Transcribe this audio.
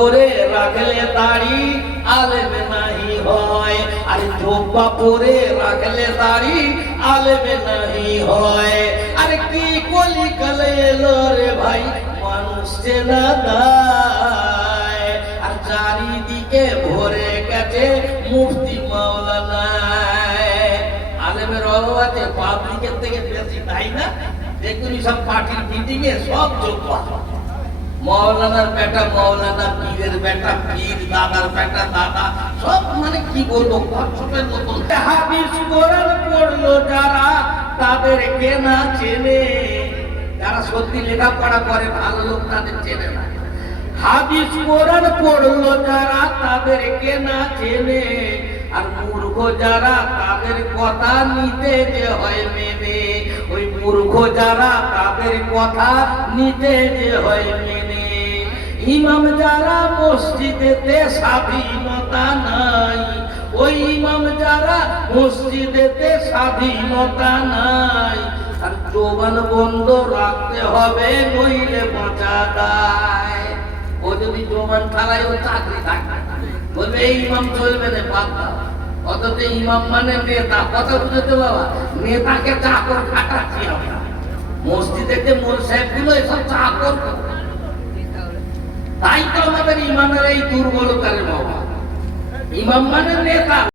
পরে রাখলে দাড়ি আলেম নাহি হয়, আর জোব্বা পরে রাখলে দাড়ি আলেম নাহি হয়। আর কি কলি কালে এলো রে ভাই, মানুষ চেনা দায়, আর চারিদিকে ভরে গেছে মুফতি মাওলানা। আলেমের অভাবে পাবলিকের থেকে বেশি, তাই না? দেখুন সব পার্টির মিটিং এ সব জোব্বা, মৌলানার বেটা মৌলানা, পীরের বেটা পীর, দাদার বেটা দাদা, সব মানে কি বলবো কচ্ছপের মতন। হাদিস কোরআন পড়লো যারা তাদেরকে না চেনে, যারা সত্যি লেখাপড়া করে ভালো লোক তাদের চেনে না। হাদিস কোরআন পড়লো যারা তাদেরকে না চেনে, আর মূর্খ যারা তাদের কথা নিতে যে হয় মেনে। ওই মূর্খ যারা তাদের কথা নিতে যে হয় মেনে। ইমাম যারা মসজিদেতে স্বাধীনতা নাই, ওই ইমাম যারা মসজিদেতে স্বাধীনতা নাই, আর জবান বন্ধ রাখতে হবে নইলে বাঁচা দায়। ও যদি জবান ছাড়াই ও চাকরি থাকে, বলবে এই ইমাম চলবে না, বাদ দাও। অথচ ইমাম মানে নেতা, কথা বুঝেছো বাবা? নেতাকে চাকর খাটাচ্ছি আমরা, মসজিদে যে মোল সাহেব গুলো এসব চাকর। তাই তো আমাদের ইমামের এই দুর্বলতার বাবা, ইমাম মানে নেতা।